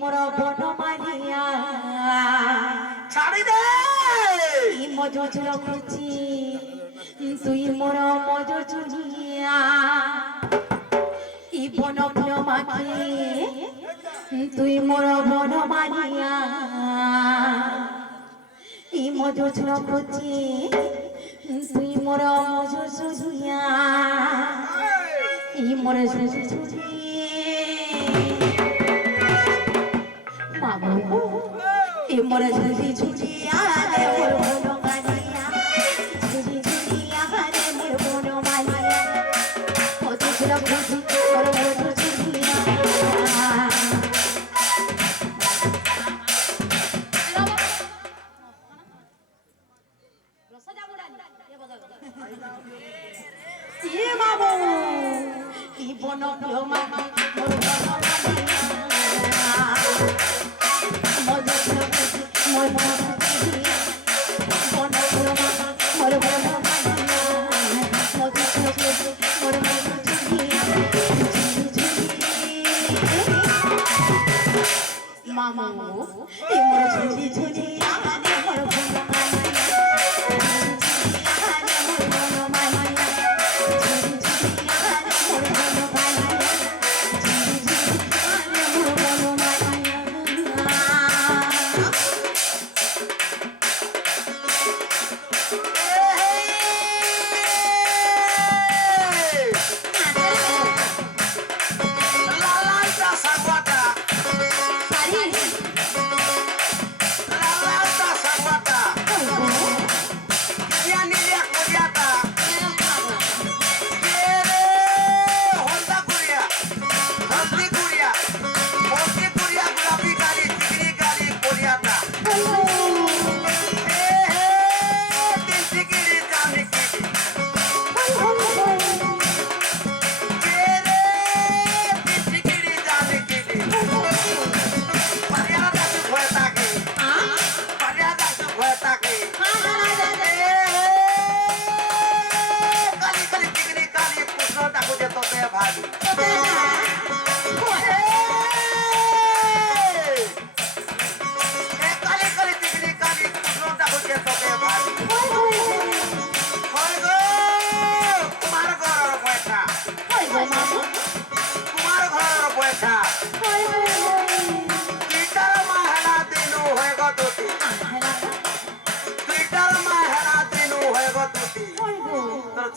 মোর বনমালিয়া ছাড়ি দে মজো ছিল খুঁজি তুই মোর মজো চুনিয়া বন ফুল মাখি তুই মোর বনমালিয়া মজো ছিল খুঁজি তুই মোর মজো চুনিয়া মোর চুনি বাবু মোর ঝুলি ঝুলিয়া রে মোর বনমালিয়া ঝুলি ঝুলিয়া রে মোর বনমালিয়া মজো ছিল খুঁজি মোর মজো চুনিয়া বাবু বন ফুল মাখি মোর বনমালিয়া মজো ছিল খুঁজি মোর মজো চুনিয়া বন ফুল মাখি মোর বনমালিয়া মজো ছিল খুঁজি মোর মজো চুনিয়া মামু মোর ঝুলি ঝুলিয়া রে মোর বনমালিয়া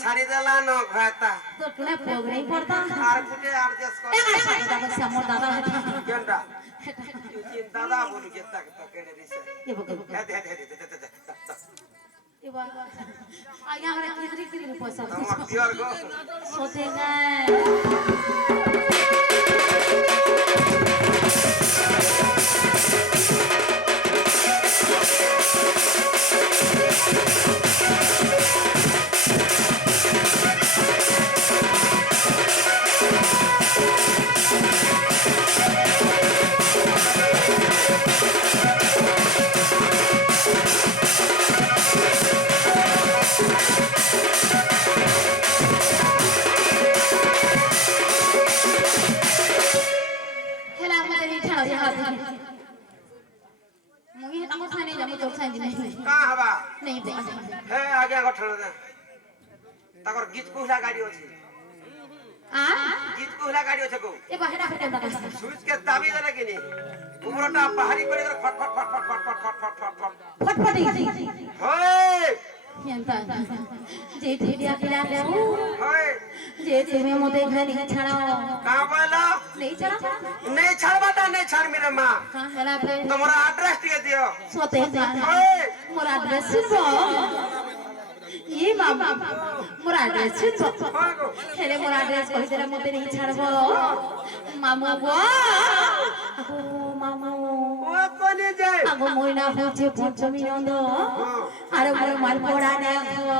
ছাড়ি দেলা ন ঘাতা তো তুলে পগড়ি পড়তা আর কুটে আর দেশ কর এ আর সাথে যাব শ্যামর দাদা কেনটা তুই দাদা বলি কে তাক তো কেড়ে দিছে এ বকে দে এবা আইয়া করে কি কি পয়সা আমার দিয়ার গো সোতে না कहां हवा नहीं पे हे आगे गठन दे तकर गीत कोहला गाड़ी अछि आ गीत कोहला गाड़ी अछि को ए बहरा फटे दादा सुइच के दाबी देले कि नी उपरटा पहाड़ी करे फट फट फट फट फट फट फट फट फट फटफटी होय एंता जे ठेडिया किला ले होय जे तुम्हें मोते घनी छाड़ा का बोला नहीं छाड़ा नहीं छाड़बाटा नहीं छाड़ मेरे मां का हला पे तुम्हारा एड्रेस दिए दियो सोते होय मोरा एड्रेस सुनबो ये मामा मोरा एड्रेस सुनबो होय गो हेले मोरा एड्रेस कहि देला मोते नहीं छाड़बो मामू गो आगो मामू ओ कोने जाय आगो मोइना होचे पंचमी नंद आरो मोर माल पड़ा ना गो